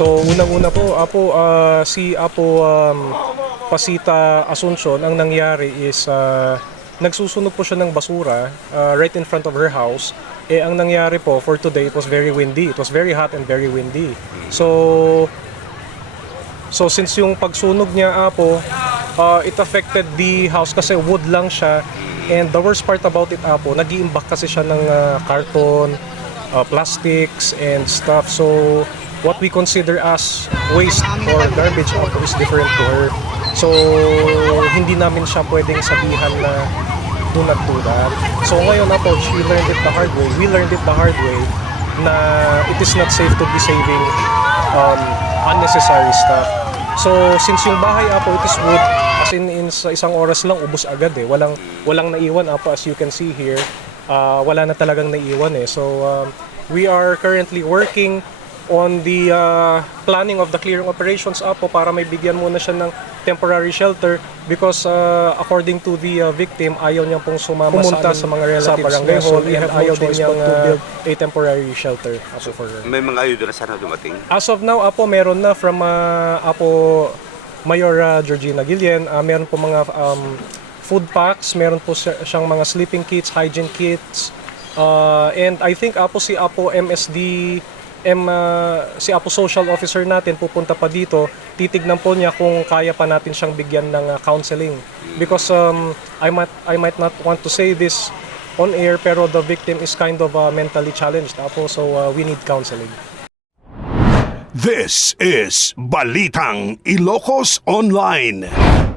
unang-una po, Apo, ah, si Apo um, Pasita Asuncion, ang nangyari is ah, nagsusunog po siya ng basura ah, right in front of her house. Eh, ang nangyari po for today, it was very windy. It was very hot and very windy. So, So since yung pagsunog niya apo, uh, it affected the house kasi wood lang siya. And the worst part about it apo, nag-iimbak kasi siya ng uh, karton, uh, plastics and stuff. So what we consider as waste or garbage apo is different to her. So hindi namin siya pwedeng sabihan na do not do that. So ngayon apo, she learned it the hard way. We learned it the hard way na it is not safe to be saving um, unnecessary stuff. So, since yung bahay apo, it is wood, as in, in sa isang oras lang, ubos agad eh. Walang, walang naiwan apo, as you can see here. Uh, wala na talagang naiwan eh. So, um, we are currently working on the uh, planning of the clearing operations apo para may bigyan muna siya ng temporary shelter because uh, according to the uh, victim ayaw niya pong sumama Pumunta sa, sa mga relatives sa barangay so hall and ayaw din niyang uh, a temporary shelter apo for her. May mga ayuda na sana dumating. As of now, Apo, meron na from uh, Apo Mayor uh, Georgina Guillen. Uh, meron po mga um, food packs, meron po siya- siyang mga sleeping kits, hygiene kits. Uh, and I think Apo si Apo MSD M, uh, si Apo Social Officer natin pupunta pa dito, titignan po niya kung kaya pa natin siyang bigyan ng uh, counseling. Because um, I might I might not want to say this on air pero the victim is kind of uh, mentally challenged Apo so uh, we need counseling. This is Balitang Ilocos Online.